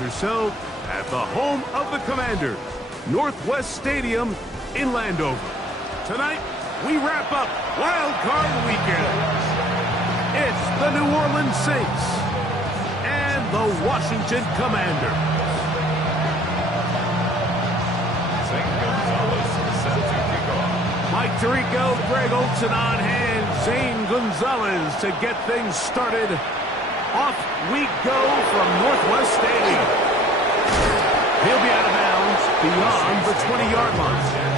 or so at the home of the Commanders, Northwest Stadium in Landover. Tonight, we wrap up Wild Card Weekend. It's the New Orleans Saints and the Washington Commanders. Mike Tirico, Greg Olson on hand, Zane Gonzalez to get things started. Off we go from Northwest Stadium. He'll be out of bounds beyond the 20-yard line.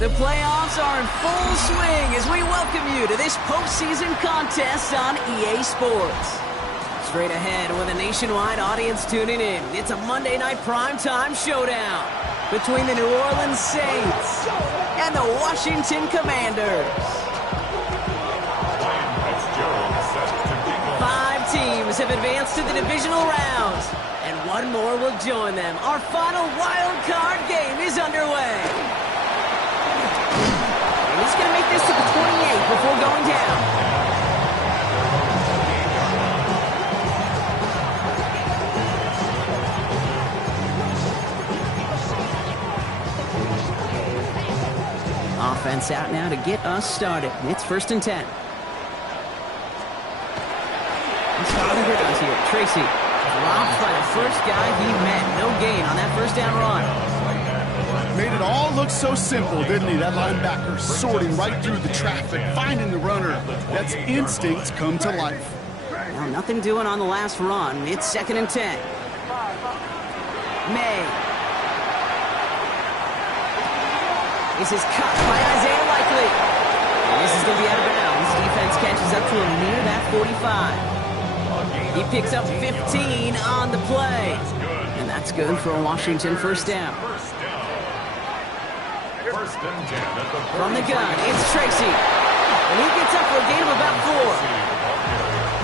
The playoffs are in full swing as we welcome you to this postseason contest on EA Sports. Straight ahead with a nationwide audience tuning in, it's a Monday night primetime showdown between the New Orleans Saints and the Washington Commanders. 5 teams have advanced to the divisional rounds, and one more will join them. Our final wild card game is underway. He's going to make this to the 28 before going down. Offense out now to get us started. It's 1st and 10. Let's follow the guys here. Tracy dropped by the first guy he met. No gain on that first down run. Made it all look so simple, didn't he? That linebacker sorting right through the traffic, finding the runner. That's instincts come to life. Well, nothing doing on the last run. It's 2nd and 10. May. This is cut by Isaiah Likely. And this is going to be out of bounds. Defense catches up to him near that 45. He picks up 15 on the play. And that's good for a Washington first down. From the gun, it's Tracy. And he gets up for a gain of about 4.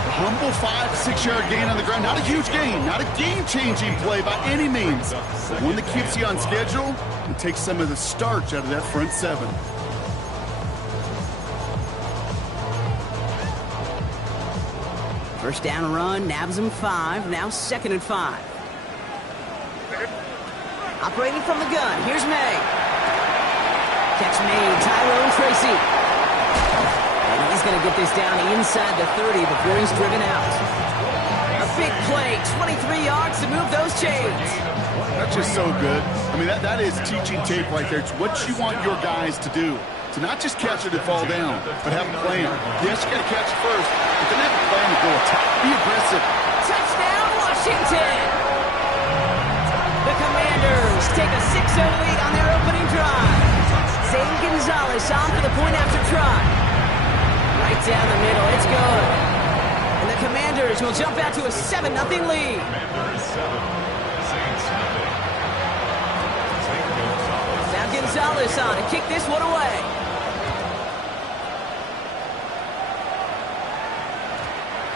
A humble 5-6 yard gain on the ground. Not a huge gain, not a game-changing play by any means. But one that keeps you on schedule and takes some of the starch out of that front 7. First down run, nabs him 5. Now 2nd and 5. Operating from the gun, here's May. Catch made, Tyrone Tracy. And he's going to get this down inside the 30 before he's driven out. A big play, 23 yards to move those chains. That's just so good. I mean, that is teaching tape right there. It's what you want your guys to do. To not just catch it and fall down, but have a plan. Yes, you got to catch it first, but then have a plan to go attack. Be aggressive. Touchdown, Washington! The Commanders take a 6-0 lead on their opening drive. Zane Gonzalez on for the point after try. Right down the middle, it's good. And the Commanders will jump out to a 7-0 lead. Now Gonzalez on to kick this one away.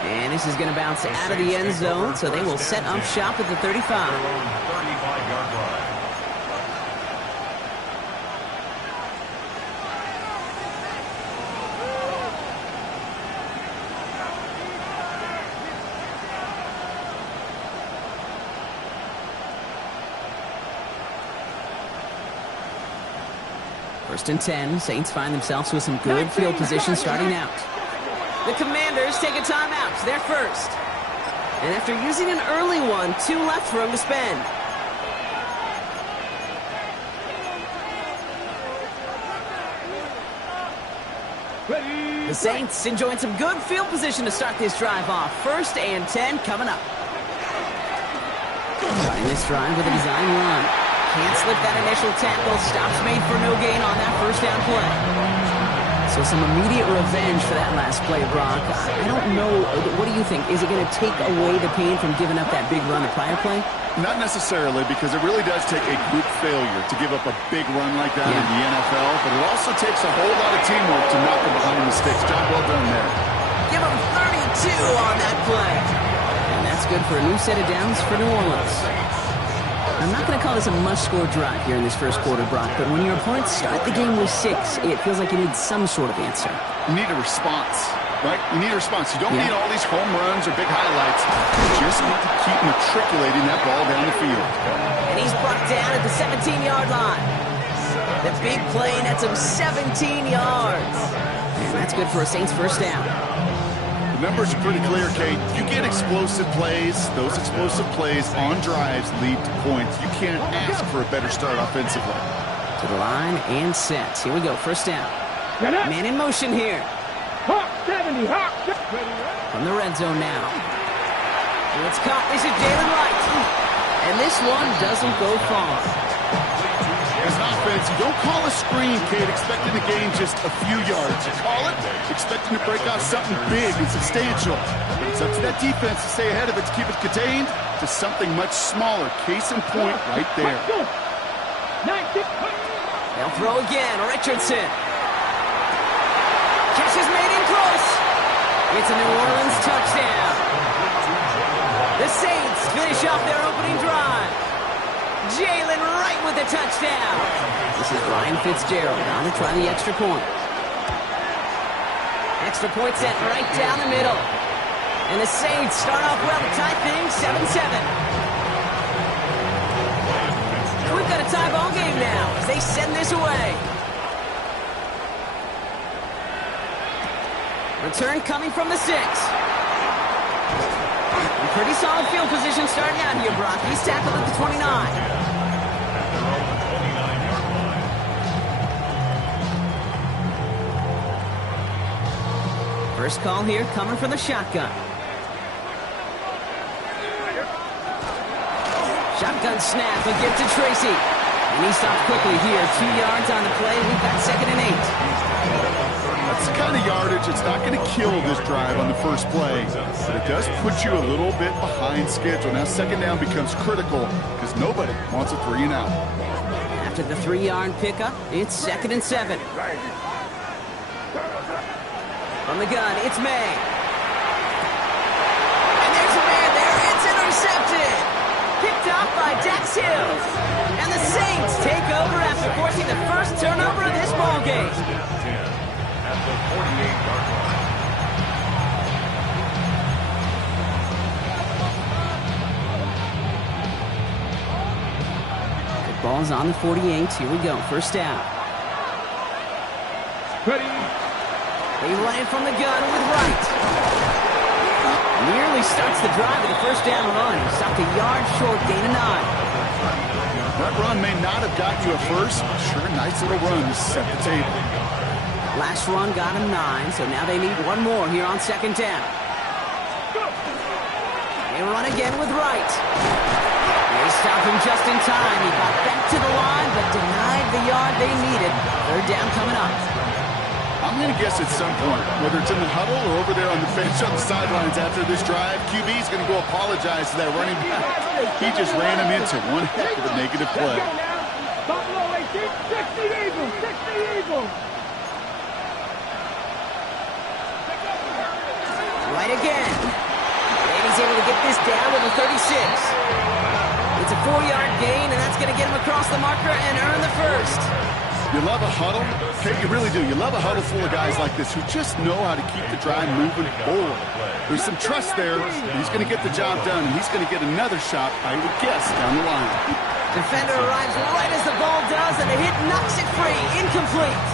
And this is going to bounce out of the end zone, so they will set up shop at the 35. First and 10, Saints find themselves with some good field position starting out. The Commanders take a timeout. They're first. And after using an early one, 2 left for him to spend. The Saints enjoying some good field position to start this drive off. 1st and 10 coming up. Starting this drive with a design run. Can't slip that initial tackle. Stops made for no gain on that 1st down play. So some immediate revenge for that last play, Brock. I don't know. What do you think? Is it going to take away the pain from giving up that big run the prior play? Not necessarily, because it really does take a group failure to give up a big run like that in the NFL, but it also takes a whole lot of teamwork to knock them behind the sticks. Job well done there. Give them 32 on that play. And that's good for a new set of downs for New Orleans. I'm not going to call this a must-score drive here in this 1st quarter, Brock, but when your opponents start the game with 6, it feels like you need some sort of answer. You need a response, right? You need a response. You don't need all these home runs or big highlights. You just need to keep matriculating that ball down the field. And he's brought down at the 17-yard line. The big play nets him 17 yards. And that's good for a Saints 1st down. The numbers are pretty clear, Kate. You get explosive plays. Those explosive plays on drives lead to points. You can't ask for a better start offensively. To the line and set. Here we go. 1st down. Man in motion here. From the red zone now. It's caught. This is Jalen Wright. And this one doesn't go far. As an offense, you don't call a screen, Kate, expecting to gain just a few yards. You call it expecting to break out something big and substantial. But it's up to that defense to stay ahead of it, to keep it contained to something much smaller. Case in point right there. They'll throw again. Richardson. Catch is made in close. It's a New Orleans touchdown. The Saints finish off their opening drive. Jalen Wright with the touchdown. This is Ryan Fitzgerald on to try the extra point. Extra point set right down the middle. And the Saints start off well to tie things 7-7. We've got a tie ball game now as they send this away. Return coming from the 6. Pretty solid field position starting out here, Brock. He's tackled at the 29. First call here coming from the shotgun. Shotgun snap, but get to Tracy. And he stopped quickly here. 2 yards on the play. We've got 2nd and 8. That's the kind of yardage. It's not going to kill this drive on the first play, but it does put you a little bit behind schedule. Now 2nd down becomes critical because nobody wants a 3 and out. After the 3-yard pickup, it's 2nd and 7. From the gun, it's May. And there's a man there. It's intercepted. Picked off by Dax Hill. And the Saints take over after forcing the first turnover of this ballgame. At the 48-yard line. The ball's on the 48. Here we go. 1st down. Ready. They run it from the gun with Wright. Nearly starts the drive with a 1st down run. Stopped a yard short, gain of 9. That run may not have got you a first. Sure, nice little run to set the table. Last run got him 9, so now they need one more here on 2nd down. They run again with Wright. They stop him just in time. He got back to the line, but denied the yard they needed. 3rd down coming up. I'm going to guess at some point, whether it's in the huddle or over there on the bench on the sidelines after this drive, QB's going to go apologize to that running back. He just ran him into one heck of a negative play. Right again. And he's able to get this down to the 36. It's a 4-yard gain, and that's going to get him across the marker and earn the first. You love a huddle? Okay, you really do. You love a huddle full of guys like this who just know how to keep the drive moving forward. There's some trust there. He's going to get the job done, and he's going to get another shot, I would guess, down the line. Defender arrives right as the ball does, and the hit knocks it free. Incomplete.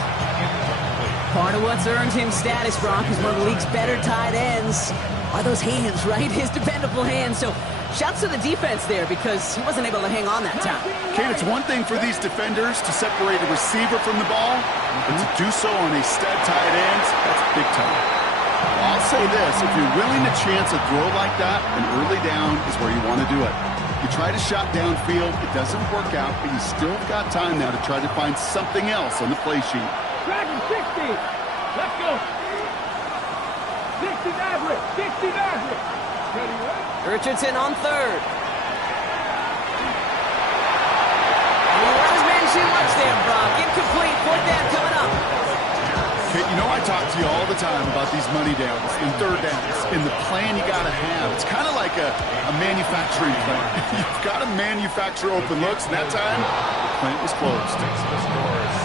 Part of what's earned him status, Brock, is one of the league's better tight ends are those hands, right? His dependable hands. So Shouts to the defense there because he wasn't able to hang on that time. Kate, it's one thing for these defenders to separate a receiver from the ball, but to do so on a stud tight end, that's big time. I'll say this, if you're willing to chance a throw like that, an early down is where you want to do it. You try to shot downfield, it doesn't work out, but you still got time now to try to find something else on the play sheet. Dragon 60. Let's go. 60 Maverick. 60 Maverick. Richardson on third. And he let his man shoot much there, Brock. Incomplete. Fourth down coming up. Kate, you know I talk to you all the time about these money downs and third downs and the plan you got to have. It's kind of like a manufacturing plant. You've got to manufacture open looks, and that time, the plant was closed.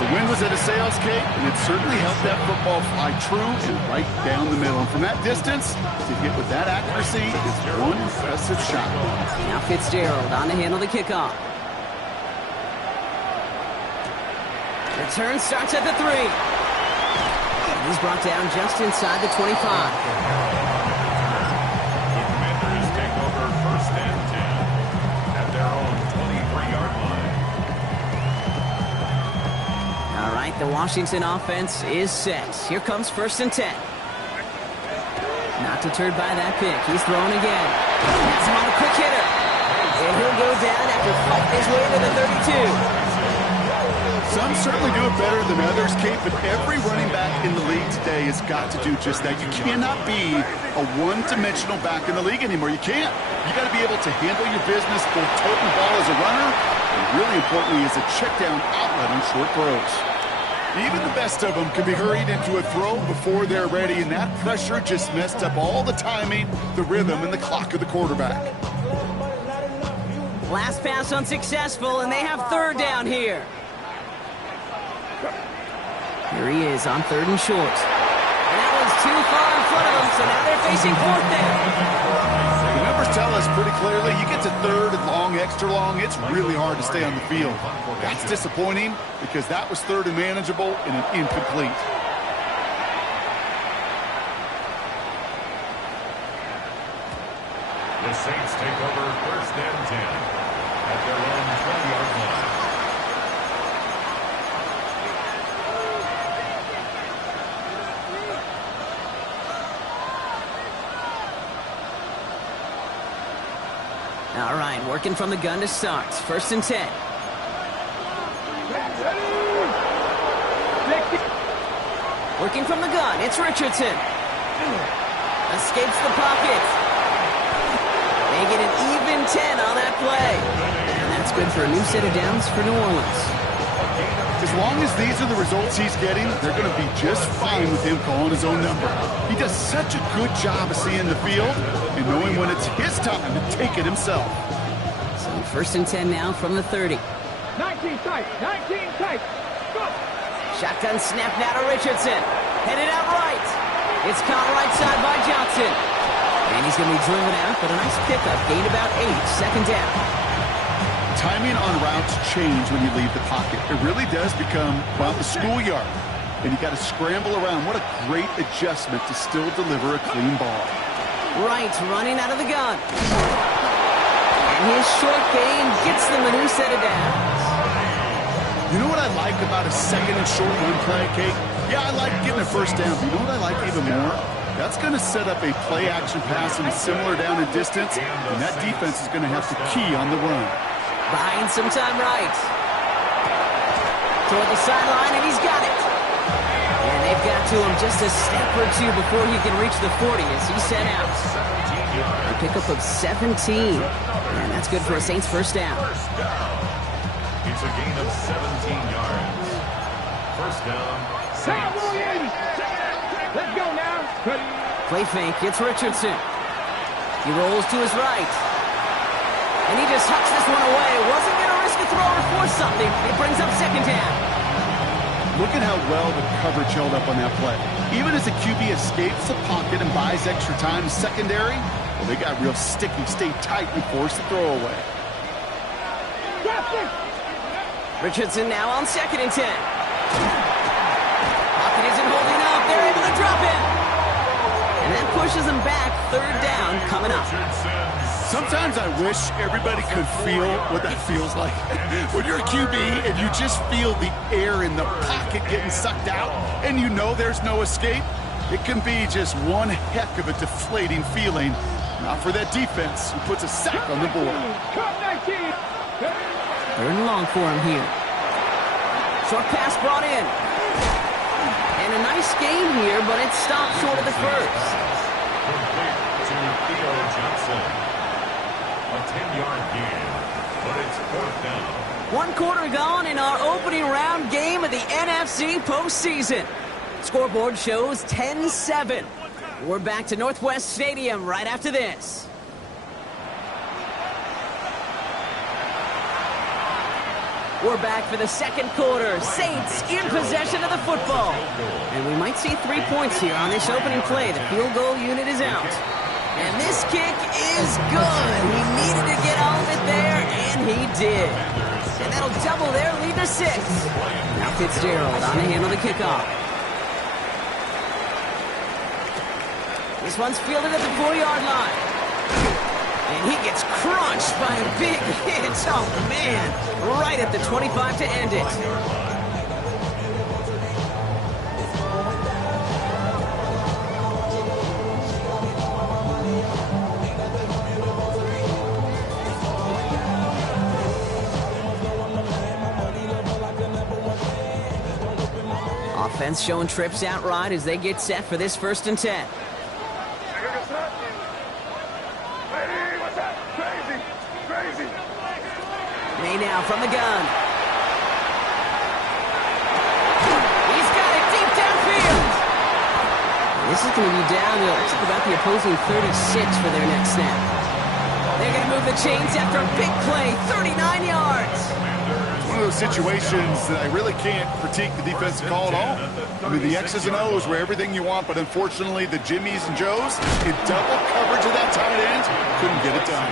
The wind was at a sails, Kate, and it certainly helped that football fly true and right down the middle. And from that distance, to hit with that accuracy is one impressive shot. Now Fitzgerald on to handle the kickoff. Return starts at the 3. He's brought down just inside the 25. The Commanders take over first and 10 at their own 23-yard line. All right, the Washington offense is set. Here comes first and 10. Not deterred by that pick. He's throwing again. That's him on a quick hitter. And he'll go down after fighting his way to the 32. Some certainly do it better than others, Kate, but every running back in the league today has got to do just that. You cannot be a one-dimensional back in the league anymore. You can't. You got to be able to handle your business, both toting the ball as a runner, and really importantly as a check-down outlet on short throws. Even the best of them can be hurried into a throw before they're ready, and that pressure just messed up all the timing, the rhythm, and the clock of the quarterback. Last pass unsuccessful, and they have third down here. Here he is on third and short. And that was too far in front of them, so now they're facing fourth down. The numbers tell us pretty clearly, you get to third and long, extra long, it's really hard to stay on the field. That's disappointing because that was third and manageable and an incomplete. The Saints take over first and 10 at their own 20-yard line. All right, working from the gun to start. First and 10. Working from the gun, it's Richardson. Escapes the pocket. They get an even 10 on that play. And that's good for a new set of downs for New Orleans. As long as these are the results he's getting, they're going to be just fine with him calling his own number. He does such a good job of seeing the field and knowing when it's his time to take it himself. So first and 10 now from the 30. 19 tight. 19 tight. Go. Shotgun snap now to Richardson. Headed out right. It's caught right side by Johnson. And he's going to be driven out, but a nice pickup. Gained about 8. Second down. Timing on routes change when you leave the pocket. It really does become, well, the schoolyard. And you got to scramble around. What a great adjustment to still deliver a clean ball. Right, running out of the gun. And his short gain gets them a new set of downs. You know what I like about a second and short run play, Kate? Yeah, I like getting a first down. But you know what I like even more? That's going to set up a play-action pass and similar down in distance, and that defense is going to have to key on the run. Buying some time right. Toward the sideline, and he's got it. And they've got to him just a step or two before he can reach the 40 as he's sent out. A pickup of 17. And that's good for a Saints first down. It's a gain of 17 yards. First down, Saints. Let's go now. Play fake, it's Richardson. He rolls to his right. And he just hucks this one away. Wasn't going to risk a throw or force something. It brings up second down. Look at how well the coverage held up on that play. Even as the QB escapes the pocket and buys extra time secondary, well, they got real sticky, stay tight, and force the throw away. Richardson now on second and 10. Pocket isn't holding up. They're able to drop him. And that pushes him back. Third down coming up. So Sometimes I wish everybody could feel what that feels like. When you're a QB and you just feel the air in the pocket getting sucked out and you know there's no escape, it can be just one heck of a deflating feeling. Not for that defense who puts a sack on the board. Third and long for him here. Short pass brought in. And a nice gain here, but it stopped short of the first. Complete to Theo Johnson. A 10-yard gain, but it's fourth down. 1 quarter gone in our opening round game of the NFC postseason. Scoreboard shows 10-7. We're back to Northwest Stadium right after this. We're back for the second quarter. Saints in possession of the football. And we might see 3 points here on this opening play. The field goal unit is out. And this kick is good. He needed to get all of it there, and he did. And that'll double their lead to 6. Now Fitzgerald on to handle the kickoff. This one's fielded at the 4-yard line. And he gets crunched by a big hit. Oh, man. Right at the 25 to end it. Offense showing trips out right as they get set for this 1st and 10. May now from the gun. He's got it deep downfield. This is going to be down to about the opposing 36 for their next snap. They're going to move the chains after a big play, 39 yards. It's one of those situations that I really can't critique the defensive call at all. I mean, the X's and O's were everything you want, but unfortunately, the Jimmies and Joes, in double coverage of that tight end, couldn't get it done.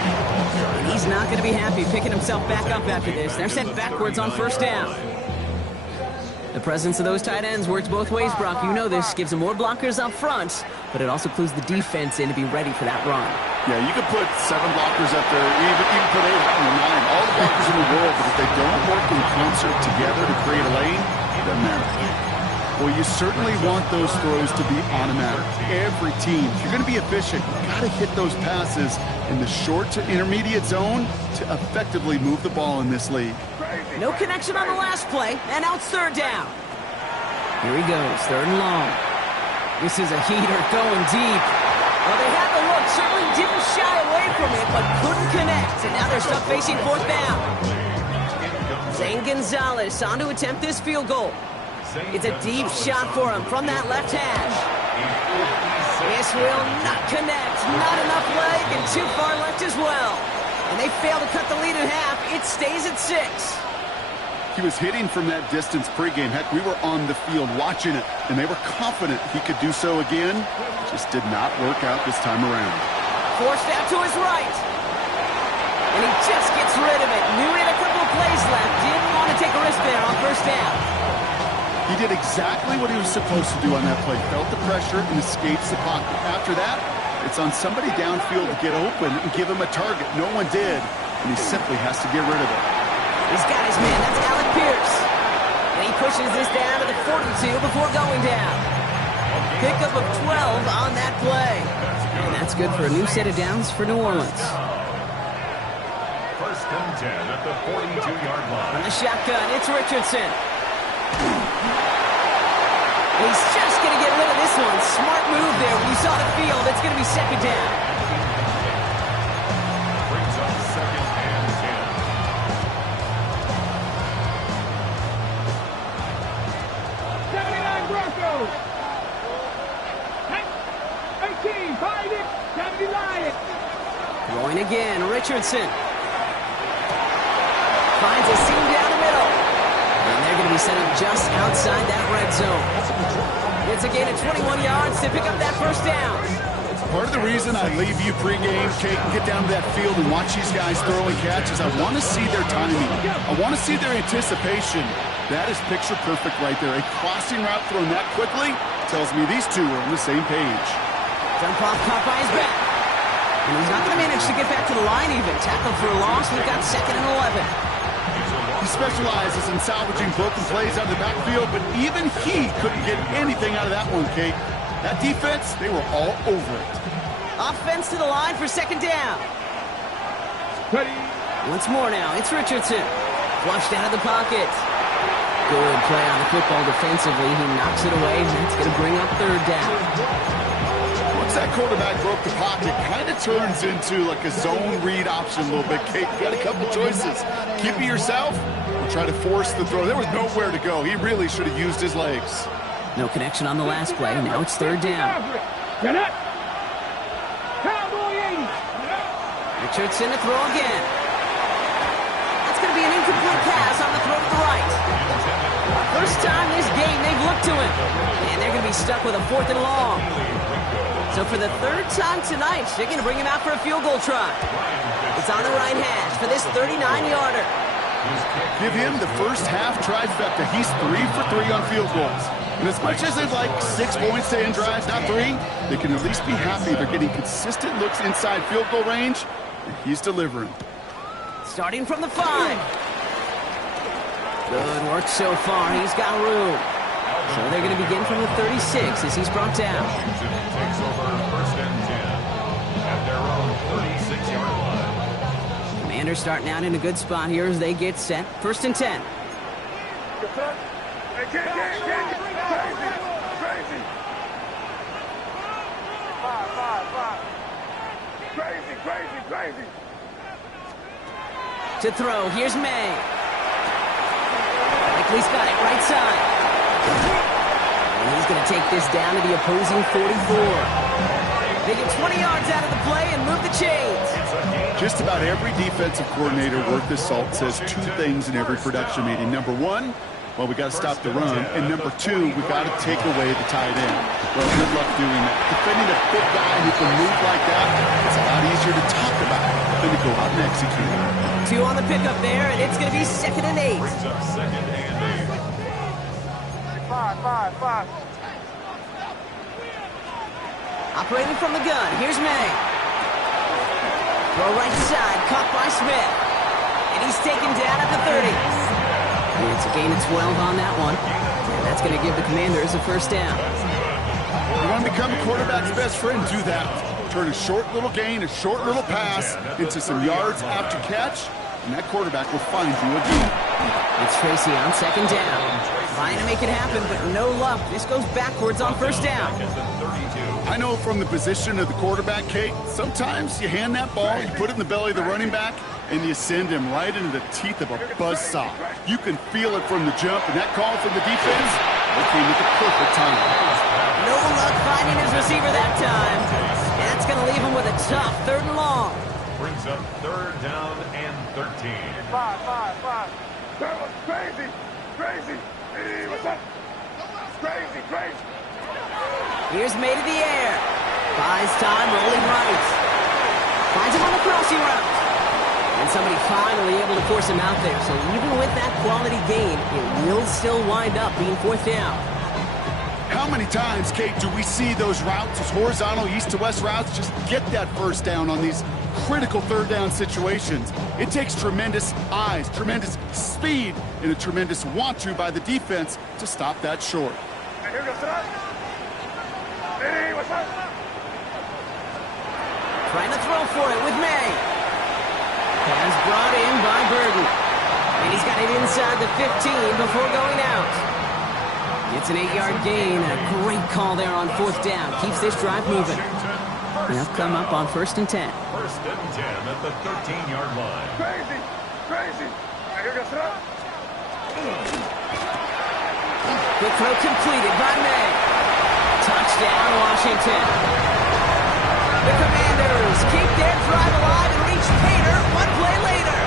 And he's not going to be happy picking himself back up after this. They're sent backwards on 1st down. The presence of those tight ends works both ways, Brock. You know this. Gives them more blockers up front, but it also clues the defense in to be ready for that run. Yeah, you could put 7 blockers up there, even put 8 or 9, all the blockers in the world, but if they don't work in concert together to create a lane, it doesn't matter. Well, you certainly want those throws to be automatic. Every team, if you're going to be efficient, you've got to hit those passes in the short to intermediate zone to effectively move the ball in this league. No connection on the last play, and now it's 3rd down. Here he goes, 3rd and long. This is a heater going deep. Well, they had the look, certainly didn't shy away from it, but couldn't connect. And now they're stuck facing 4th down. Zane Gonzalez on to attempt this field goal. It's a deep shot for him from that left hash. This will not connect. Not enough leg and too far left as well. And they fail to cut the lead in half. It stays at 6. He was hitting from that distance pregame. Heck, we were on the field watching it, and they were confident he could do so again. Just did not work out this time around. Forced out to his right. And he just gets rid of it. Knew he had a couple of plays left. Didn't want to take a risk there on 1st down. He did exactly what he was supposed to do on that play. Felt the pressure and escapes the pocket. After that, it's on somebody downfield to get open and give him a target. No one did, and he simply has to get rid of it. He's got his man. That's Alec Pierce. And he pushes this down to the 42 before going down. Pickup of 12 on that play. And that's good for a new set of downs for New Orleans. 1st and 10 at the 42-yard line. On the shotgun, it's Richardson. He's just going to get rid of this one. Smart move there. When you saw the field, it's going to be 2nd down. Brings up 2nd and 10. 79 Broncos. 18, find it. 70 Lions. Going again, Richardson. Finds a seam down the middle. And they're going to be set up just outside that red zone. It's a gain of 21 yards to pick up that 1st down. Part of the reason I leave you pregame, Kate, and get down to that field and watch these guys throw and catch is I want to see their timing. I want to see their anticipation. That is picture perfect right there. A crossing route thrown that quickly tells me these two are on the same page. Jump off, caught by his back. And he's not going to manage to get back to the line even. Tackle for a loss. We've got 2nd and 11. He specializes in salvaging broken plays out of the backfield, but even he couldn't get anything out of that one, Kate. That defense, they were all over it. Offense to the line for 2nd down. Ready. Once more now, it's Richardson. Flushed out of the pocket. Good play on the football defensively. He knocks it away, and that's going to bring up 3rd down. Once that quarterback broke the pocket, kind of turns into like a zone read option a little bit, Kate. You got a couple choices. Keep it yourself or try to force the throw. There was nowhere to go. He really should have used his legs. No connection on the last play. Now it's 3rd down. Get up. Cowboy 80. Richardson to throw again. That's going to be an incomplete pass on the throw to the right. First time this game they've looked to him. And they're going to be stuck with a 4th and long. So for the 3rd time tonight, they're going to bring him out for a field goal try. It's on the right hash for this 39-yarder. Give him the first half trifecta. He's 3 for 3 on field goals. And as much as they'd like 6 points to end drives, not 3, they can at least be happy they're getting consistent looks inside field goal range, and he's delivering. Starting from the 5. Good work so far. He's got room. So they're going to begin from the 36 as he's brought down. Houston takes over 1st and 10 at their own 36-yard line. Commanders starting out in a good spot here as they get set. 1st and 10. Crazy. To throw, here's May. Likely's got it right side. And he's going to take this down to the opposing 44. They get 20 yards out of the play and move the chains. Just about every defensive coordinator worth his salt says 2 things in every production meeting. Number 1, well, we got to stop the run. And number 2, we got to take away the tight end. Well, good luck doing that. Defending a big guy who can move like that, it's a lot easier to talk about than to go out and execute. 2 on the pickup there, and it's going to be 2nd and 8. Brings up 2nd and 8. Five. Operating from the gun, here's May. Throw right side, caught by Smith. And he's taken down at the 30. And it's a gain of 12 on that one. And that's going to give the Commanders a 1st down. You want to become a quarterback's best friend, do that. Turn a short little gain, a short little pass into some yards after catch, and that quarterback will find you again. It's Tracy on 2nd down. Trying to make it happen, but no luck. This goes backwards on 1st down. I know from the position of the quarterback, Kate, sometimes you hand that ball, you put it in the belly of the running back, and you send him right into the teeth of a buzzsaw. You can feel it from the jump, and that call from the defense, it came at the perfect time. No luck finding his receiver that time. And that's going to leave him with a tough 3rd and long. Brings up 3rd down and 13. Five. That was crazy. Hey, what's up? Crazy. Here's May to the air. Buys time, rolling right. Finds him on the crossing route. And somebody finally able to force him out there. So even with that quality gain, it will still wind up being 4th down. How many times, Kate, do we see those routes, those horizontal east-to-west routes, just get that 1st down on these critical 3rd down situations? It takes tremendous eyes, tremendous speed, and a tremendous want-to by the defense to stop that short. Hey, what's up? Trying to throw for it with May. Pass brought in by Burden. And he's got it inside the 15 before going out. It's an 8-yard gain. A great call there on 4th down. Keeps this drive moving. And they'll come up on 1st and 10. 1st and 10 at the 13-yard line. Crazy. Quick throw completed by May. Touchdown, Washington. The Commanders keep their drive alive and reach Pater 1 play later.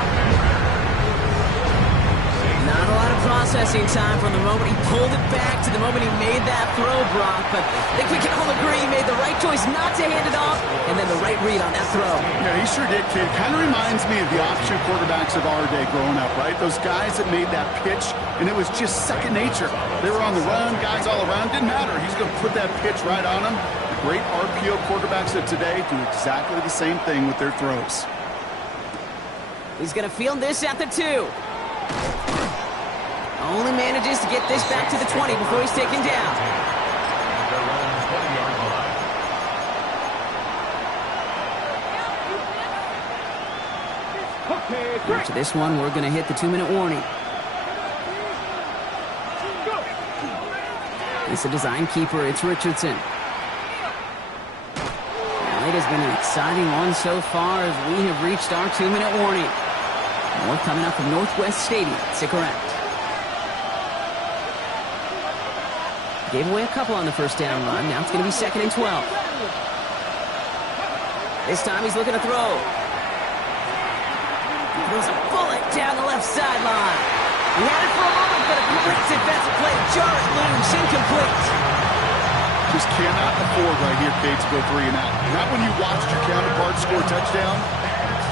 Not a lot of processing time from the moment he pulled it back to the moment he made that throw, Brock. But I think we can all agree he made the right choice not to hand it off, and then the right read on that throw. Yeah, he sure did, kid. Kind of reminds me of the option quarterbacks of our day growing up, right? Those guys that made that pitch, and it was just second nature. They were on the run, guys all around. Didn't matter. He's going to put that pitch right on them. great RPO quarterbacks of today do exactly the same thing with their throws. He's going to field this at the 2. Only manages to get this back to the 20 before he's taken down. At their own 20-yard line. After this one, we're going to hit the 2-minute warning. It's a design keeper. It's Richardson. Well, it has been an exciting one so far as we have reached our 2-minute warning. More coming up from Northwest Stadium. Stick around. Gave away a couple on the first down run. Now it's going to be 2nd and 12. This time he's looking to throw. He throws a bullet down the left sideline. He had it for a moment, but a great defensive play to jar it loose. Incomplete. Just cannot afford right here, Kate, to go 3 and out. Not when you watched your counterpart score a touchdown.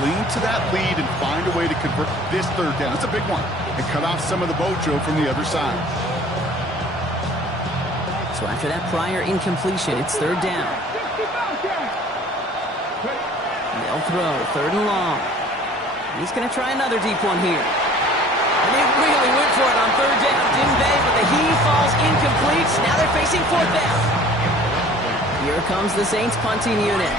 Cling to that lead and find a way to convert this 3rd down. It's a big one. And cut off some of the mojo from the other side. So after that prior incompletion, it's 3rd down. They'll throw 3rd and long. He's going to try another deep one here. And they really went for it on 3rd down, didn't they? But the he falls incomplete. Now they're facing 4th down. Here comes the Saints punting unit.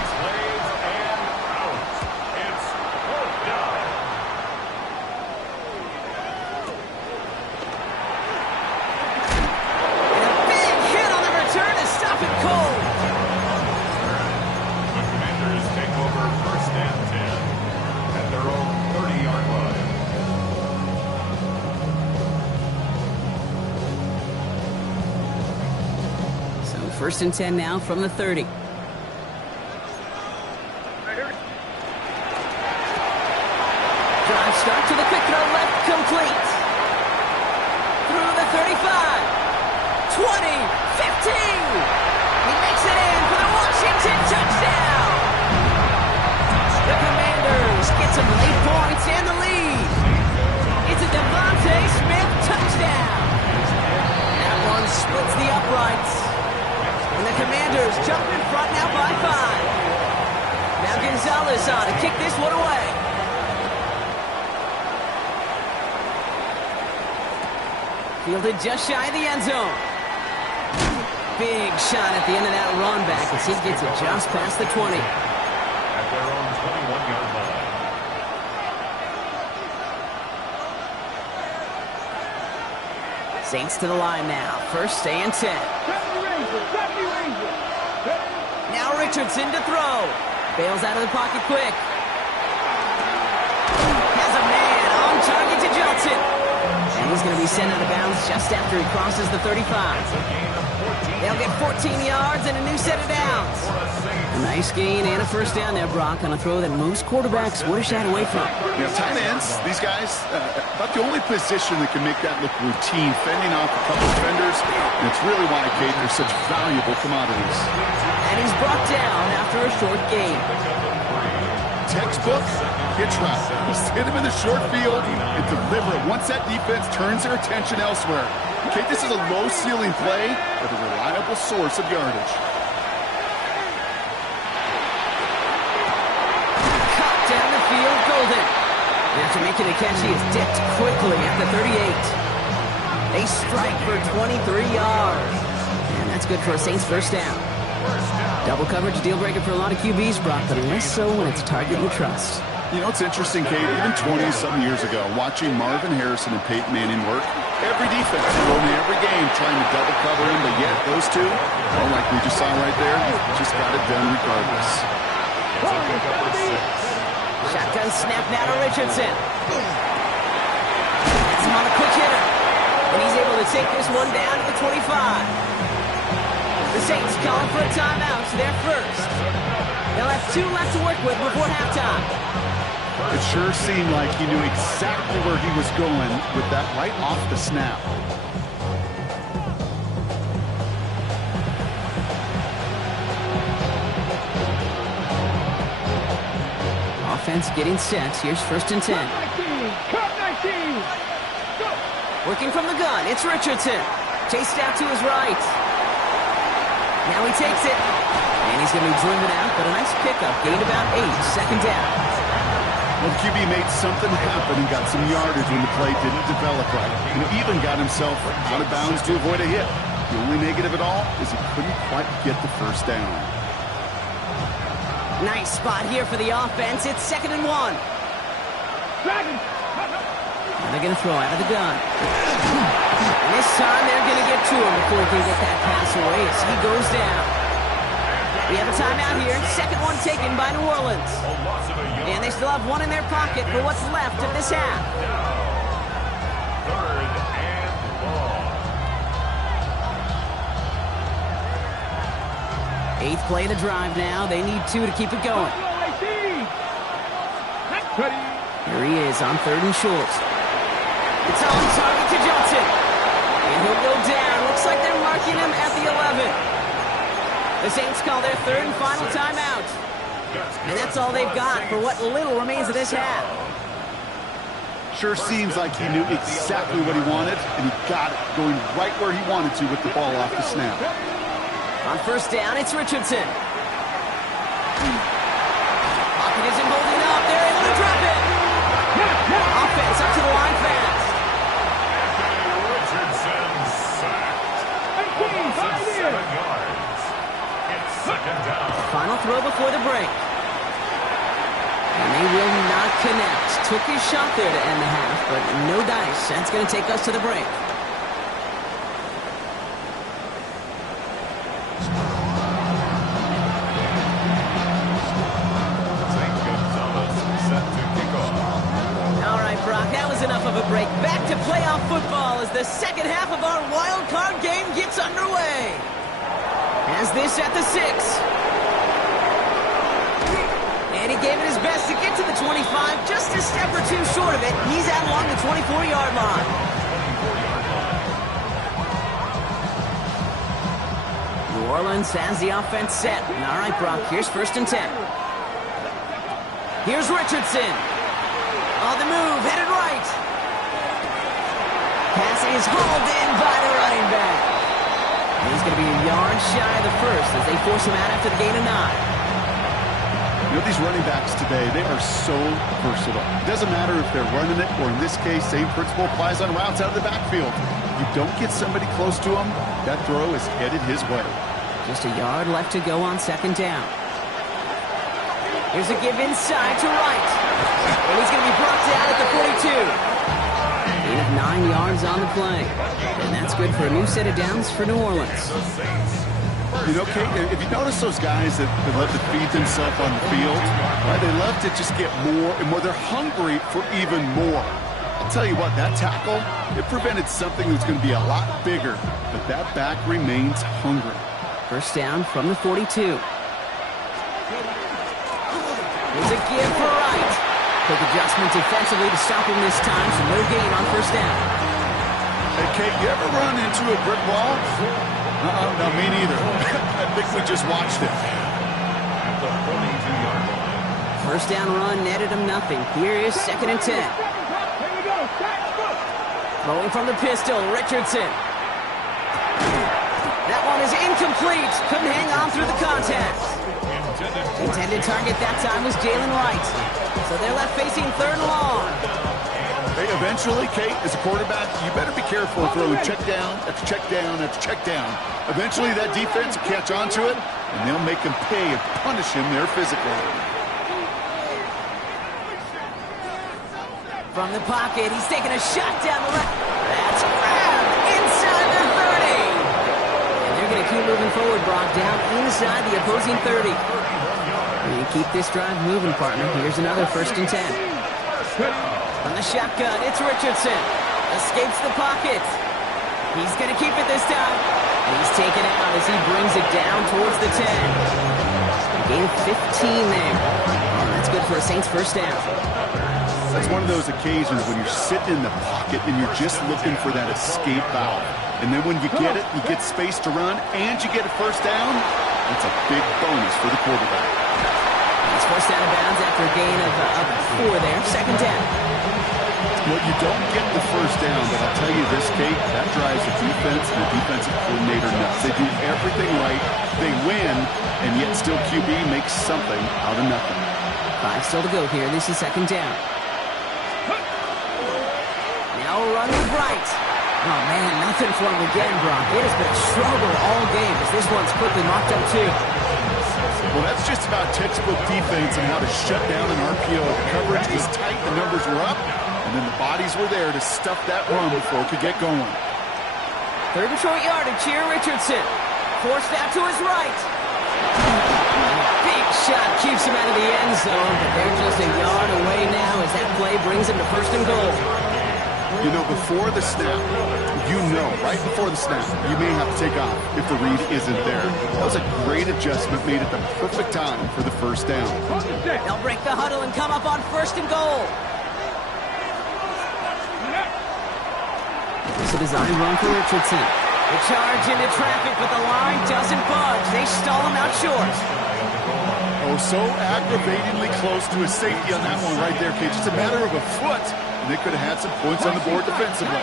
First and 10 now from the 30. Drive start to the quick throw left, complete. Through the 35. 20. 15. He makes it in for the Washington touchdown. The Commanders get some late points and the lead. It's a Devontae Smith touchdown. That one splits the uprights. And the Commanders jump in front now by 5. Now Gonzalez on to kick this one away. Fielded just shy of the end zone. Big shot at the end of that run back as he gets it just past the 20. At their own 21-yard line. Saints to the line now. 1st and 10. Now Richardson to throw. Bails out of the pocket quick. Has a man on target to Johnson. And he's going to be sent out of bounds just after he crosses the 35. They'll get 14 yards and a new set of downs. A nice gain and a 1st down there, Brock, on a throw that most quarterbacks would have shied away from. You know, tight ends, these guys, about the only position that can make that look routine, fending off a couple defenders, and it's really why, Kate, they're such valuable commodities. And he's brought down after a short gain. Textbook hitch route. Just hit him in the short field and deliver it once that defense turns their attention elsewhere. Kate, this is a low-ceiling play, but a reliable source of yardage. Cut down the field, Golden. After making a catch, he is dipped quickly at the 38. They strike for 23 yards. And that's good for a Saints 1st down. Double coverage deal breaker for a lot of QBs, Brock, but less so when it's a target you trust. You know, it's interesting, Kate, even 20-something years ago, watching Marvin Harrison and Peyton Manning work, every defense will only every game trying to double cover him, but yet those two, well, like we just saw right there, just got it done regardless. Shotgun snap now to Richardson. That's him on a quick hitter. And he's able to take this one down to the 25. The Saints calling for a timeout, so they're first. They'll have 2 left to work with before halftime. It sure seemed like he knew exactly where he was going with that right off the snap. Offense getting set. Here's 1st and 10. Working from the gun, it's Richardson. Chased out to his right. Now he takes it. And he's going to be driven out, but a nice pickup. Gained about 8. Second down. Well, the QB made something happen and got some yardage when the play didn't develop right. And even got himself out of bounds to avoid a hit. The only negative at all is he couldn't quite get the first down. Nice spot here for the offense. It's 2nd and 1. And they're going to throw out of the gun. And this time they're going to get to him before he can get that pass away as he goes down. We have a timeout here. Second one taken by New Orleans. And they still have one in their pocket for what's left of this half. 3rd and long. 8th play of the drive now. They need 2 to keep it going. Here he is on 3rd and short. It's on target to Johnson. And he'll go down. Looks like they're marking him at the 11. The Saints call their 3rd and final timeout. And that's all they've got for what little remains of this half. Sure seems like he knew exactly what he wanted, and he got it, going right where he wanted to with the ball off the snap. On 1st down, it's Richardson. Pocket isn't holding up. They're able to drop it. Offense up to the line fast. Richardson sacked. Almost 7 yards. It's 2nd down. Final throw before the break. And they will not connect. Took his shot there to end the half, but no dice. That's going to take us to the break. All right, Brock, that was enough of a break. Back to playoff football as the second half of our wild card game gets underway. As this at the 6. And he gave it his best to get to the 25, just a step or 2 short of it. He's out along the 24-yard line. New Orleans has the offense set. All right, Brock, here's 1st and 10. Here's Richardson. On the move, headed right. Pass is hauled in by the running back. And he's going to be a yard shy of the first as they force him out after the gain of 9. You know, these running backs today, they are so versatile. It doesn't matter if they're running it, or in this case, same principle applies on routes out of the backfield. You don't get somebody close to him, that throw is headed his way. Just a yard left to go on 2nd down. Here's a give inside to right. And he's going to be brought down at the 42. Gain of 9 yards on the play. And that's good for a new set of downs for New Orleans. You know, Kate, if you notice those guys that love to feed themselves on the field, right, they love to just get more and more. They're hungry for even more. I'll tell you what, that tackle, it prevented something that's going to be a lot bigger, but that back remains hungry. 1st down from the 42. Here's a give for right. Quick adjustment defensively to stop him this time, so no gain on 1st down. Hey, Kate, you ever run into a brick wall? No, me neither. I think we just watched it. At the 42-yard line. 1st down run netted him nothing. Here is 2nd and 10. Throwing from the pistol, Richardson. That one is incomplete. Couldn't hang on through the contact. Intended target that time was Jalen Wright. So they're left facing 3rd and long. Hey, eventually, Kate, as a quarterback, you better be careful throwing check down after check down after check down. Eventually, that defense will catch on to it, and they'll make him pay and punish him there physically. From the pocket, he's taking a shot down the left. That's grabbed inside the 30. And they're going to keep moving forward, Brock, down inside the opposing 30. And you keep this drive moving, partner. Here's another 1st and 10. From the shotgun, it's Richardson. Escapes the pocket. He's going to keep it this time. And he's taken out as he brings it down towards the 10. Gain 15 there. And that's good for a Saints 1st down. That's one of those occasions when you're sitting in the pocket and you're just looking for that escape valve. And then when you get it, you get space to run, and you get a 1st down, it's a big bonus for the quarterback. It's 1st out of bounds after a gain of 4 there. 2nd down. Well, you don't get the first down, but I'll tell you this, Kate, that drives the defense and the defensive coordinator nuts. They do everything right, they win, and yet still QB makes something out of nothing. 5 still to go here. This is second down. Now a run with Bright. Oh, man, nothing for him again, Brock. It has been a struggle all game as this one's quickly marked up, too. Well, that's just about textbook defense and how to shut down an RPO. The coverage was tight, the numbers were up, and then the bodies were there to stuff that run before it could get going. Third and short yardage here, Richardson. Forced out to his right. Big shot keeps him out of the end zone, but they're just a yard away now as that play brings him to first and goal. You know, before the snap, right before the snap, you may have to take off if the read isn't there. That was a great adjustment, made at the perfect time for the first down. They'll break the huddle and come up on first and goal. It's a design run for Richardson. They charge into traffic, but the line doesn't budge. They stall him out short. Oh, so aggravatingly close to a safety on that one right there, Kate. Just a matter of a foot, and they could have had some points on the board defensively.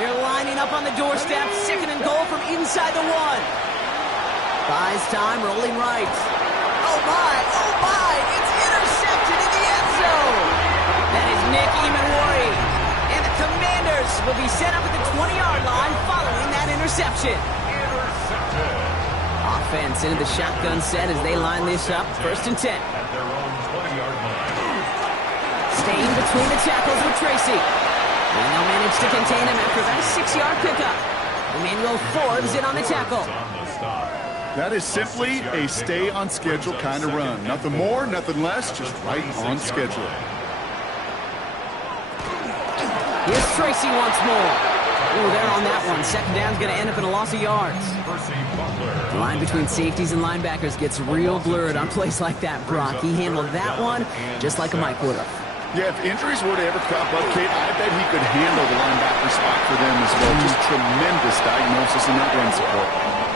They're lining up on the doorstep. Second and goal from inside the 1. Buys time, rolling right. Oh, my. It's intercepted in the end zone. That is Nick Emanwari. And the Commanders will be set up at the 20-yard line following that interception. Offense into the shotgun set as they line this up. First and 10. At their own 20-yard line. Staying between the tackles with Tracy. And they'll manage to contain him after that 6-yard pickup. Emmanuel Forbes in on the tackle. That is simply a stay-on-schedule kind of run. Nothing more, nothing less, just right on schedule. Here's Tracy once more. Ooh, they're on that one. Second down's going to end up in a loss of yards. The line between safeties and linebackers gets real blurred on plays like that, Brock. He handled that one just like a Mike would have. Yeah, if injuries were to ever crop up, Kate, I bet he could handle the linebacker spot for them as well. Just tremendous diagnosis in that run support.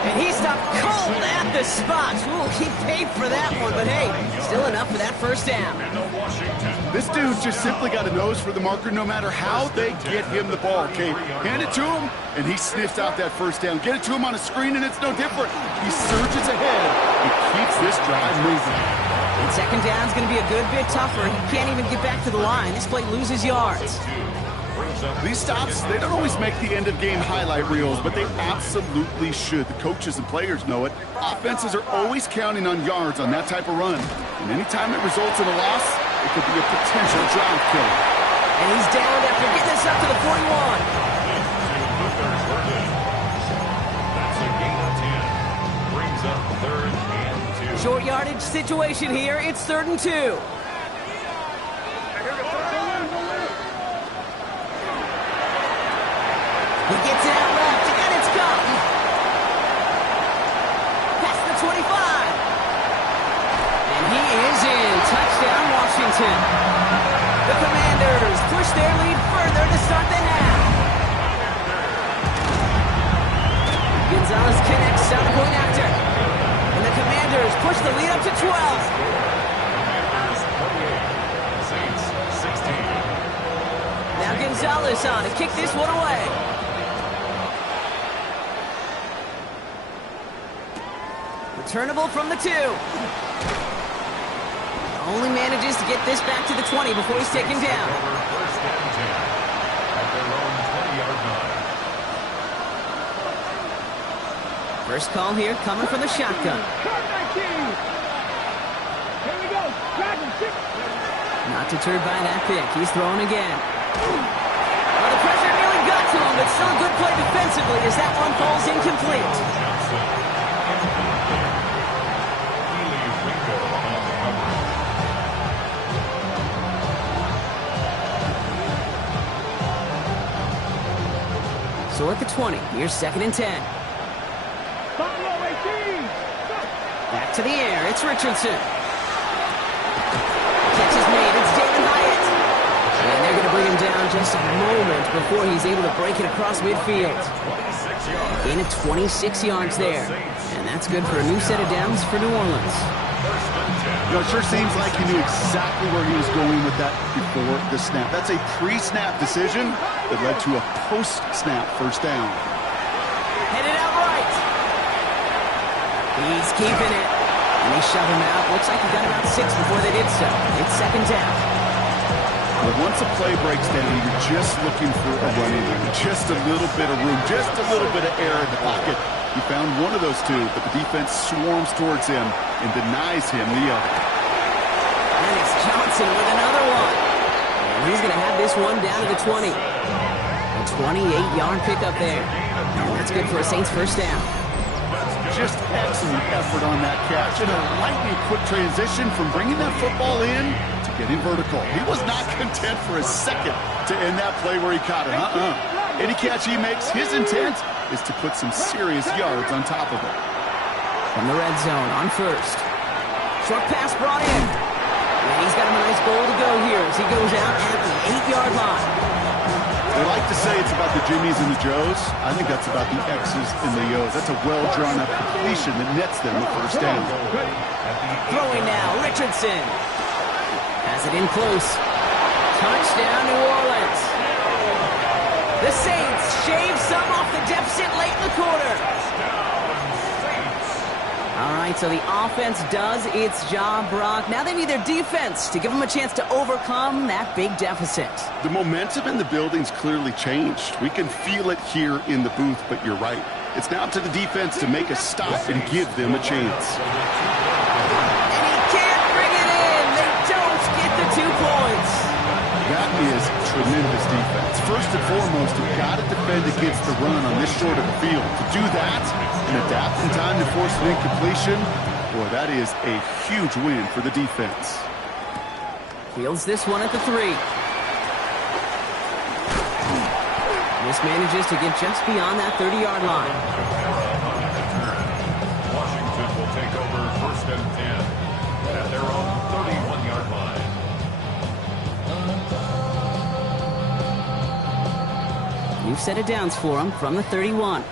And he stopped cold at the spot. Ooh, he paid for that one, but hey, still enough for that first down. This dude just simply got a nose for the marker no matter how they get him the ball, Kate. Hand it to him, and he sniffs out that first down. Get it to him on a screen, and it's no different. He surges ahead and keeps this drive moving. And second down's going to be a good bit tougher. He can't even get back to the line. This play loses yards. These stops, they don't always make the end-of-game highlight reels, but they absolutely should. The coaches and players know it. Offenses are always counting on yards on that type of run. And anytime it results in a loss, it could be a potential drive killer. And he's down after getting this up to the 41. That's a gain of 10. Brings up third and 2. Short yardage situation here. It's 3rd and 2. He gets it out left, and it's gone. Past the 25. And he is in. Touchdown, Washington. The Commanders push their lead further to start the half. Gonzalez connects on the point after. And the Commanders push the lead up to 12. Commanders 28. Saints 16. Now Gonzalez on to kick this one away. Returnable from the 2. Only manages to get this back to the 20 before he's taken down. First and 10 at their own 20-yard line. First call here coming from the shotgun. Not deterred by that pick. He's throwing again. Well, the pressure nearly got to him, but still a good play defensively as that one falls incomplete. So at the 20, here's 2nd and 10. Back to the air, it's Richardson. Catch is made, it's David Hyatt. And they're going to bring him down just a moment before he's able to break it across midfield. Gain of 26 yards there. And that's good for a new set of downs for New Orleans. You know, it sure seems like he knew exactly where he was going with that before the snap. That's a pre-snap decision that led to a post-snap first down. Headed out right. He's keeping it. And they shove him out. Looks like he got about 6 before they did so. It's second down. Well, once a play breaks down, you're just looking for a running room. Just a little bit of room, just a little bit of air in the pocket. He found one of those two, but the defense swarms towards him and denies him the other. And it's Johnson with another one. And he's going to have this one down to the 20. A 28-yard pickup there. And that's good for a Saints first down. Just excellent effort on that catch. And a lightning quick transition from bringing that football in to getting vertical. He was not content for a second to end that play where he caught it. Any catch he makes, his intent is to put some serious yards on top of it. From the red zone on first. Short pass brought in. And he's got him a nice goal to go here as he goes out at the 8-yard line. They like to say it's about the Jimmies and the Joes. I think that's about the X's and the O's. That's a well-drawn-up completion that nets them a first down. Throwing now, Richardson. Has it in close. Touchdown, New Orleans. The Saints shave some off the deficit late in the quarter. All right, so the offense does its job, Brock. Now they need their defense to give them a chance to overcome that big deficit. The momentum in the building's clearly changed. We can feel it here in the booth, but you're right. It's now up to the defense to make a stop and give them a chance. And he can't bring it in. They don't get the 2 points. That is tremendous defense. First and foremost, you've got to defend against the run on this short of a field. To do that and adapt in time to force an incompletion, boy, that is a huge win for the defense. Fields this one at the 3. This manages to get just beyond that 30-yard line. Washington will take over first and 10 at their own 31-yard line. New set of downs for him from the 31.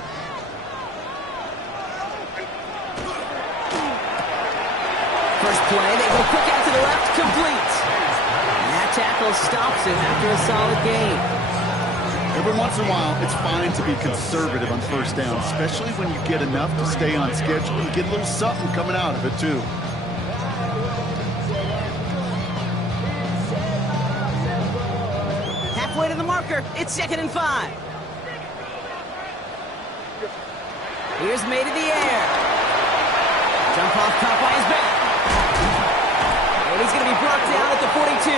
First play, they go quick out to the left, complete. And that tackle stops it after a solid gain. Every once in a while, it's fine to be conservative on first down, especially when you get enough to stay on schedule. You get a little something coming out of it, too. Halfway to the marker, it's second and 5. Here's made in the air. Jump off caught by his back. And he's going to be brought down at the 42.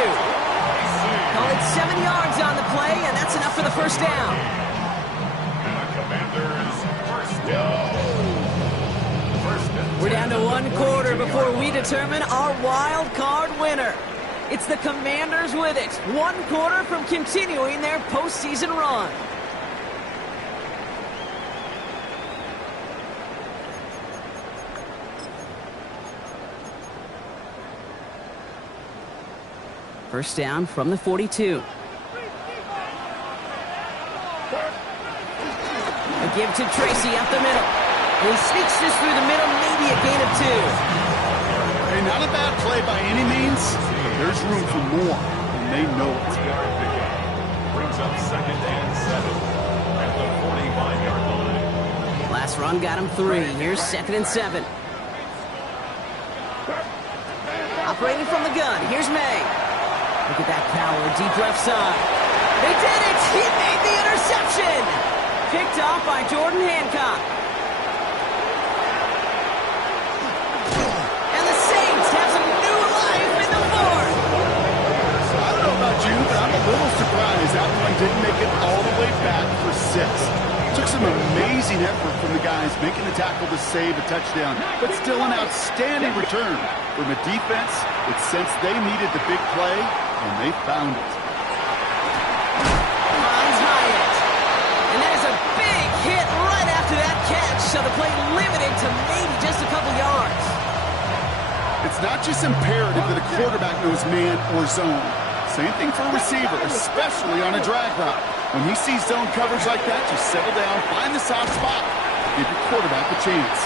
Call it 7 yards on the play, and that's enough for the first down. And the Commanders first down. We're down to 1 quarter before we determine our wild card winner. It's the Commanders with it. 1 quarter from continuing their postseason run. First down from the 42. A give to Tracy up the middle. And he sneaks this through the middle, maybe a gain of 2. Hey, not a bad play by any means. There's room for more, and they know it. Brings up second and 7 at the 45-yard line. Last run got him 3. Here's second and 7. Operating from the gun, here's May. Look at that power, deep left side. They did it! He made the interception! Picked off by Jordan Hancock. And the Saints have some new life in the fourth. I don't know about you, but I'm a little surprised that one didn't make it all the way back for 6. Took some amazing effort from the guys making the tackle to save a touchdown, but still an outstanding return from a defense that sensed they needed the big play, and they found it. Finds Hyatt. And that is a big hit right after that catch, so the play limited to maybe just a couple yards. It's not just imperative that a quarterback knows man or zone. Same thing for a receiver, especially on a drag route. When he sees zone coverage like that, just settle down, find the soft spot, give your quarterback a chance.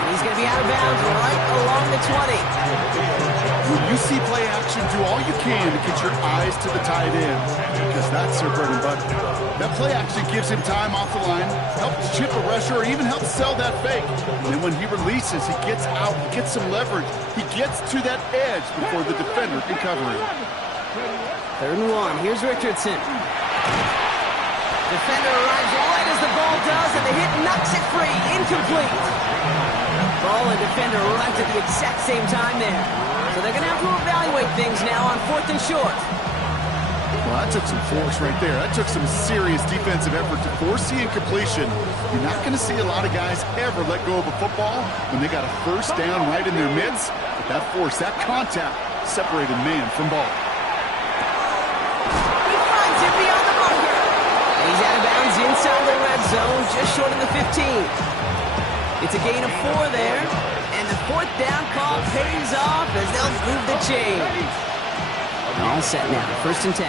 And he's going to be out of bounds right along the 20. When you see play action, do all you can to get your eyes to the tight end, because that's their bread and butter. That play action gives him time off the line, helps chip a rusher, or even helps sell that fake. And then when he releases, he gets out, he gets some leverage. He gets to that edge before the defender can cover him. 3rd and 1. Here's Richardson. Defender arrives right as the ball does, and the hit knocks it free. Incomplete. Ball and defender arrived at the exact same time there. So they're going to have to evaluate things now on 4th and short. Well, that took some force right there. That took some serious defensive effort to force the incompletion. You're not going to see a lot of guys ever let go of a football when they got a 1st down right in their midst. But that force, that contact, separated man from ball. He finds it beyond the marker. And he's out of bounds inside the red zone, just short of the 15. It's a gain of 4 there. And the 4th down call pays off as they'll move the chain. All set now. 1st and 10.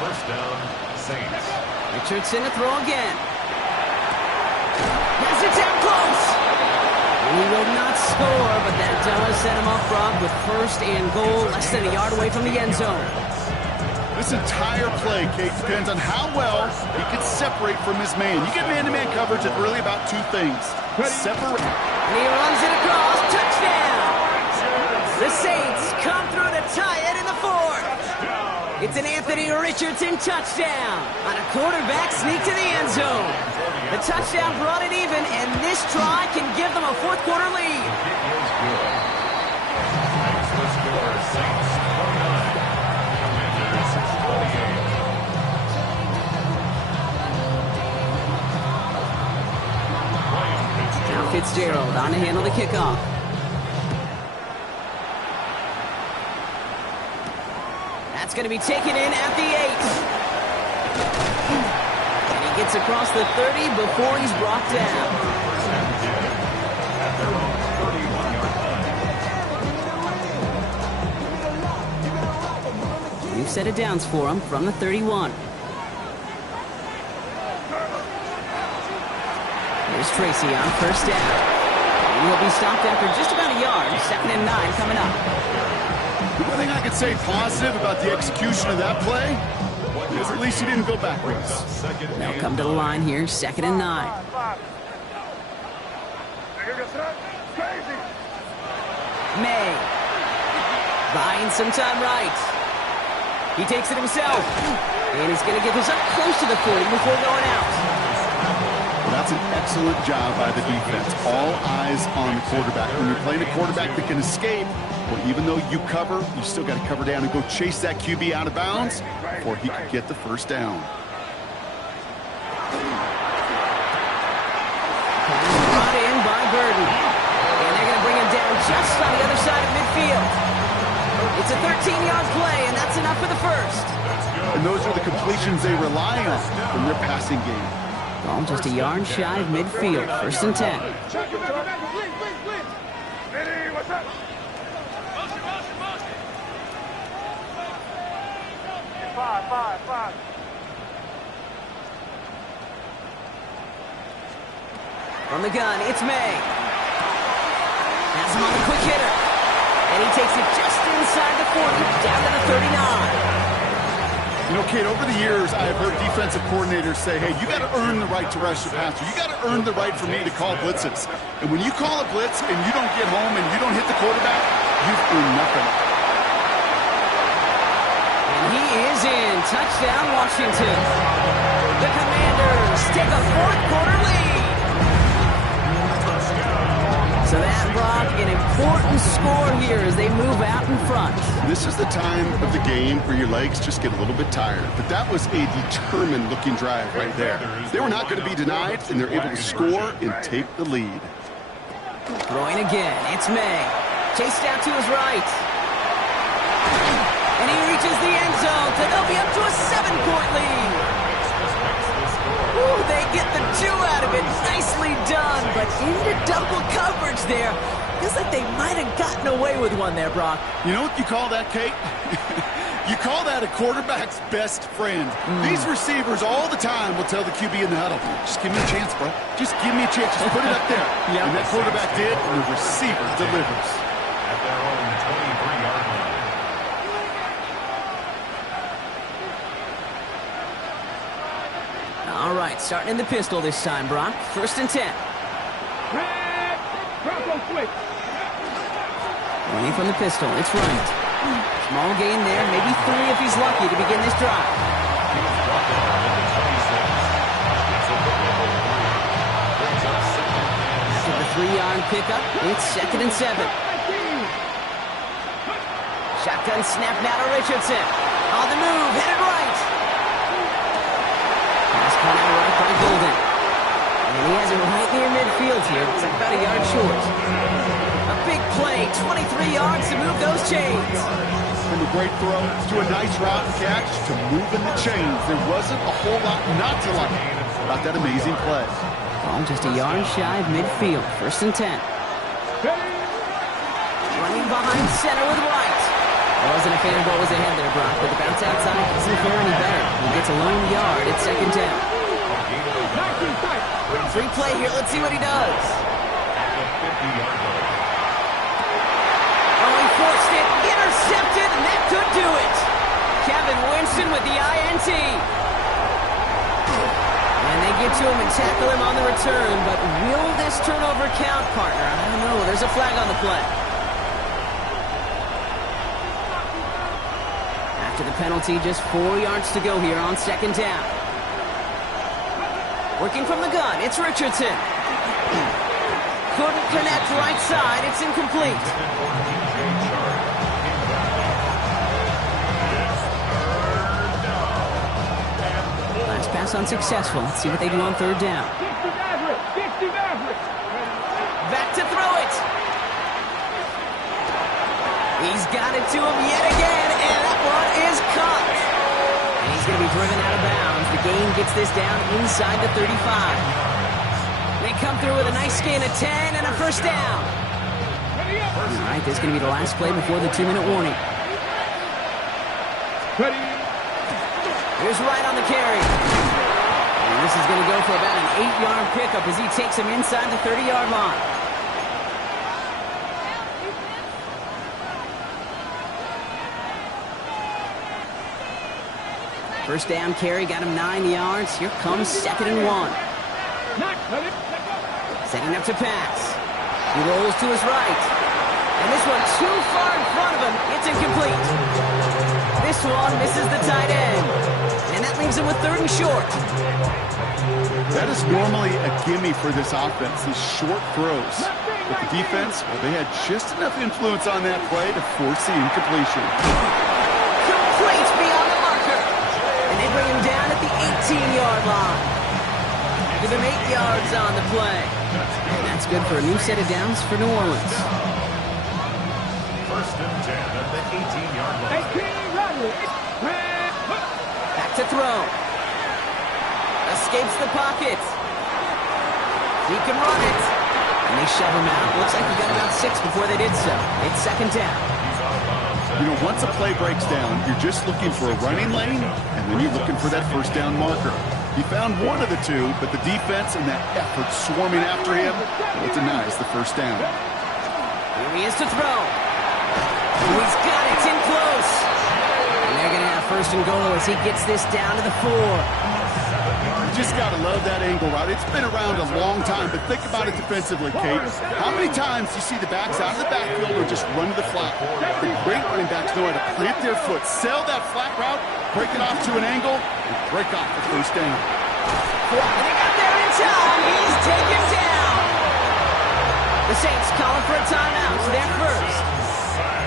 1st down, Saints. Richardson to throw again. Has it down close. And he will not score, but that does set him up, Brock, with 1st and goal, less than a yard away from the end zone. This entire play, Kate, depends on how well he can separate from his man. You get man-to-man coverage, it's really about 2 things. Separate. And he runs it across. Touchdown! The Saints come through to tie it in the 4th. It's an Anthony Richardson touchdown on a quarterback sneak to the end zone. The touchdown brought it even, and this try can give them a 4th quarter lead. Makes the score Saints 29, Commanders 28. Now Fitzgerald on to handle the kickoff. That's going to be taken in at the 8. And he gets across the 30 before he's brought down. New set of downs for him from the 31. Here's Tracy on 1st down. He'll be stopped after just about a yard. 2nd and 9 coming up. The one thing I could say positive about the execution of that play is at least he didn't go backwards. They'll come to the line here, 2nd and 9. Crazy. May. Buying some time right. He takes it himself. And he's going to get this up close to the 40 before going out. Well, that's an excellent job by the defense. All eyes on the quarterback. When you're playing a quarterback that can escape, well, even though you cover, you still got to cover down and go chase that QB out of bounds before he could get the 1st down. Brought in by Burden. And they're going to bring him down just on the other side of midfield. It's a 13-yard play, and that's enough for the 1st. And those are the completions they rely on from their passing game. Ball just a yard shy of midfield. 1st and 10. What's up? Five. From the gun, it's May. Has him on the quick hitter. And he takes it just inside the 40, down to the 39. You know, Kate, over the years, I have heard defensive coordinators say, hey, you got to earn the right to rush the passer. You got to earn the right for me to call blitzes. And when you call a blitz and you don't get home and you don't hit the quarterback, you've earned nothing. And he is in. Touchdown, Washington. The Commanders take a 4th quarter lead. So that, Brock, an important score here as they move out in front. This is the time of the game where your legs just get a little bit tired. But that was a determined-looking drive right there. They were not going to be denied, and they're able to score and take the lead. Throwing again, it's May. Chased out to his right. And he reaches the end zone, so they'll be up to a 7-point lead. Ooh, they get the 2 out of it. Nicely done, but into double coverage there. Feels like they might have gotten away with one there, Brock. You know what you call that, Kate? You call that a quarterback's best friend. These receivers all the time will tell the QB in the huddle, just give me a chance, bro. Just give me a chance. Just put it up there. And that quarterback did, and the receiver delivers. At their own 23-yard line. All right, starting in the pistol this time, Brock. 1st and 10. Running from the pistol, it's right. Small gain there, maybe 3 if he's lucky to begin this drive. He's brought down at the 26. It's a big number 3. Brings up 2nd and After the 3-yard pickup, it's 2nd and 7. Shotgun snap now to Richardson. On the move, headed right. Pass caught out right by Golden. And he has it right near midfield here. It's like about a yard short. A big play, 23 yards to move those chains. From a great throw to a nice route catch to moving the chains. There wasn't a whole lot not to like about that amazing play. Ball just a yard shy of midfield. 1st and 10. Running behind center with White. I wasn't a fan of what was ahead there, Brock, but the bounce outside doesn't fare any better. He gets a lone yard at 2nd down. 3 play here. Let's see what he does. at the 50-yard line. Oh, he forced it. Intercepted, and that could do it. Kevin Winston with the INT. And they get to him and tackle him on the return, but will this turnover count, partner? I don't know. There's a flag on the play. After the penalty, just 4 yards to go here on 2nd down. Working from the gun, it's Richardson. Couldn't connect right side, it's incomplete. Last pass unsuccessful. Let's see what they do on 3rd down. Back to throw it. He's got it to him yet again, and that one is caught. And he's going to be driven out of bounds. The gain gets this down inside the 35. They come through with a nice gain of 10 and a 1st down. All right, this is going to be the last play before the 2-minute warning. Here's Wright on the carry. And this is going to go for about an 8-yard pickup as he takes him inside the 30-yard line. First down carry got him 9 yards. Here comes 2nd and 1. Setting up to pass. He rolls to his right. And this one too far in front of him. It's incomplete. This one misses the tight end. And that leaves him with 3rd and short. That is normally a gimme for this offense, these short throws. But the defense, well, they had just enough influence on that play to force the incompletion. Complete beyond the marker. And they bring him down at the 18-yard line. Give him 8 yards on the play. And that's good for a new set of downs for New Orleans. 1st and 10 at the 18-yard line. Back to throw. Escapes the pocket. He can run it. And they shove him out. Looks like he got about 6 before they did so. It's 2nd down. You know, once a play breaks down, you're just looking for a running lane, and then you're looking for that 1st down marker. He found one of the two, but the defense and that effort swarming after him, well, it denies the 1st down. Here he is to throw. Oh, he's got it. It's in close. And they're going to have 1st and goal as he gets this down to the 4. You just got to love that angle route. It's been around a long time, but think about it defensively, Kate. How many times do you see the backs out of the backfield or just run to the flat? The great running backs know how to plant their foot, sell that flat route, break it off to an angle, and break off the 1st down. And they got there in time. He's taken down. The Saints calling for a timeout. So they're 1st.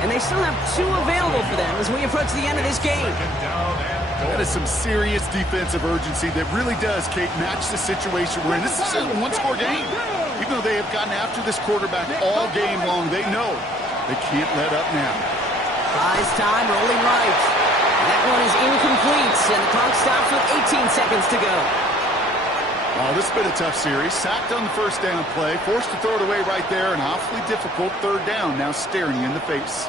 And they still have 2 available for them as we approach the end of this game. That is some serious defensive urgency that really does, Kate, match the situation we're in. This is a one-score game. Even though they have gotten after this quarterback all game long, they know they can't let up now. Buys time, rolling right. That one is incomplete, and the clock stops with 18 seconds to go. Oh, this has been a tough series. Sacked on the 1st down play, forced to throw it away right there, an awfully difficult 3rd down now staring you in the face.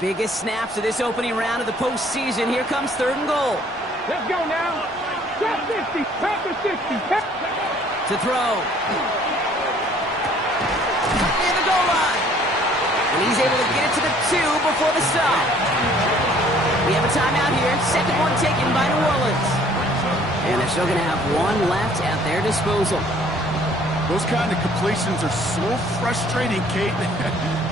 biggest snaps of this opening round of the postseason. Here comes 3rd and goal. Let's go now. Top 50, top to 60. To throw. Near the goal line. And he's able to get it to the 2 before the stop. We have a timeout here. 2nd one taken by New Orleans. And they're still going to have one left at their disposal. Those kind of completions are so frustrating, Kate.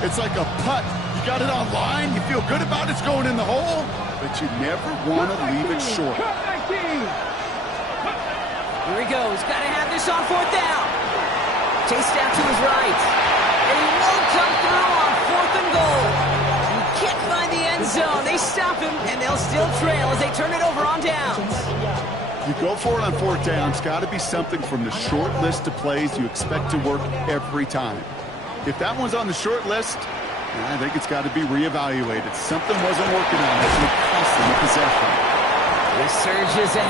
It's like a putt. You got it on line, you feel good about it's going in the hole, but you never want to leave it short. Here he goes. Got to have this on 4th down. Chased out to his right. And he won't come through on 4th and goal. He can't find the end zone. They stop him, and they'll still trail as they turn it over on downs. You go for it on 4th down. It's got to be something from the short list of plays you expect to work every time. If that one's on the short list, I think it's got to be reevaluated. Something wasn't working on it. It cost them a possession. The surge is ahead.